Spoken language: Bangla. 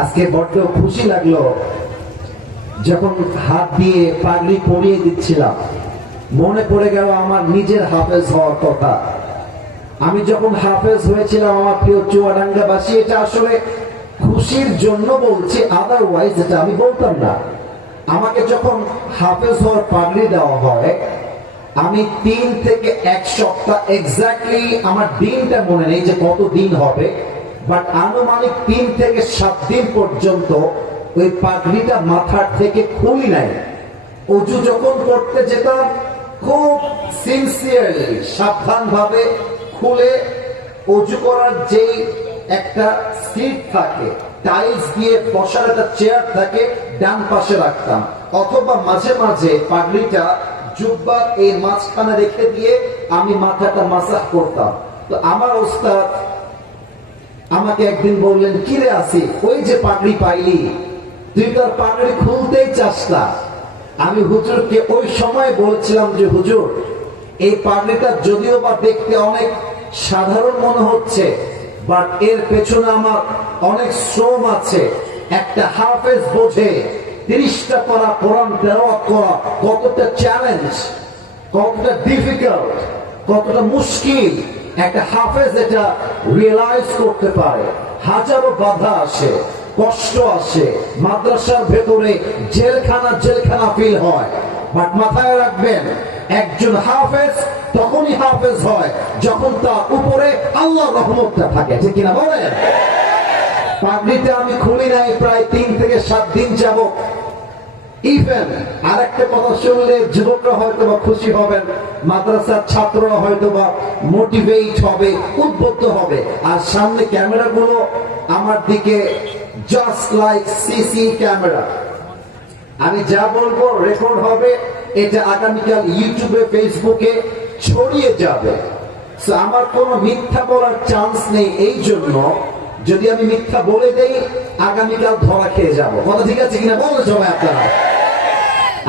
আজকে বড্ড খুশি লাগলো যখন হাত দিয়ে পাগড়ি পরিয়ে দিচ্ছিলাম, মনে পড়ে গেল আমার নিজের হাফেজ হওয়ার কথা। আমি যখন হাফেজ হয়েছিলাম আমার প্রিয় চুয়াডাঙ্গাবাসী, এটা আসলে খুশির জন্য বলছি, আদারওয়াইজ এটা আমি বলতাম না। আমাকে যখন হাফেজ হওয়ার পাগড়ি দেওয়া হয়, আমি 3 থেকে 1 সপ্তাহ এক্স্যাক্টলি, আমার দিনটা মনে নেই যে কত দিন হবে, বাট আনুমানিক 3 থেকে 7 দিন পর্যন্ত ওই পাগড়িটা মাথার থেকে খুলি নাই। অজু যখন করতে যেতাম, খুব সিনসিয়ারলি সাবধান ভাবে খুলে অজু করার যেই একটা সিট থাকে, টাইলস দিয়ে বসার একটা চেয়ার থাকে, ডান পাশে রাখতাম, অথবা মাঝে মাঝে পাগড়িটা জুব্বার এই মাঝখানে রেখে দিয়ে আমি মাথাটা মাসাজ করতাম। তো আমার ওস্তাদ আমাকে একদিন বললেন, কিরে আসি, ওই যে পাগড়ি পাইলি, তুই তোর পাগড়ি খুলতেই চাস না। আমি হুজুরকে ওই সময় বলেছিলাম যে হুজুর, এই পাগড়িটা যদিও বা দেখতে অনেক সাধারণ মনে হচ্ছে, বাট এর পেছনে আমার অনেক শ্রম আছে। একটা হাফেজ বোঝে 30টা পারা কোরআন তেলাওয়াত করা কতটা চ্যালেঞ্জ, কতটা ডিফিকাল্ট, কতটা মুশকিল। একটা হাফেজ এটা রিয়েলাইজ করতে পারে। হাজারো বাধা আসে, কষ্ট আসে, মাদ্রাসার ভেতরে জেলখানা ফিল হয়, বাট মাথায় রাখবেন, একজন হাফেজ তখনই হাফেজ হয় যখন তার উপরে আল্লাহর রহমতটা থাকে, ঠিক কিনা বলেন? পাগড়িটা আমি খুলি নাই প্রায় 3 থেকে 7 দিন যাব। ইভেন আর একটা কথা শুনলে যুবকরা হয়তো বা খুশি হবেন, মাদ্রাসার ছাত্ররা হয়তো বা মোটিভেট হবে, উদ্বুদ্ধ হবে। আর সামনে ক্যামেরাগুলো আমার দিকে জাস্ট লাইক সিসি ক্যামেরা। আমি যা বলবো রেকর্ড হবে, এটা আগামীকাল ইউটিউবে, ফেসবুকে ছড়িয়ে যাবে। আমার কোনো মিথ্যা বলার চান্স নেই। এই জন্য যদি আমি মিথ্যা বলে দেই, আগামীকাল ধরা খেয়ে যাবো। কথা ঠিক আছে কিনা বলো সবাই আপনারা?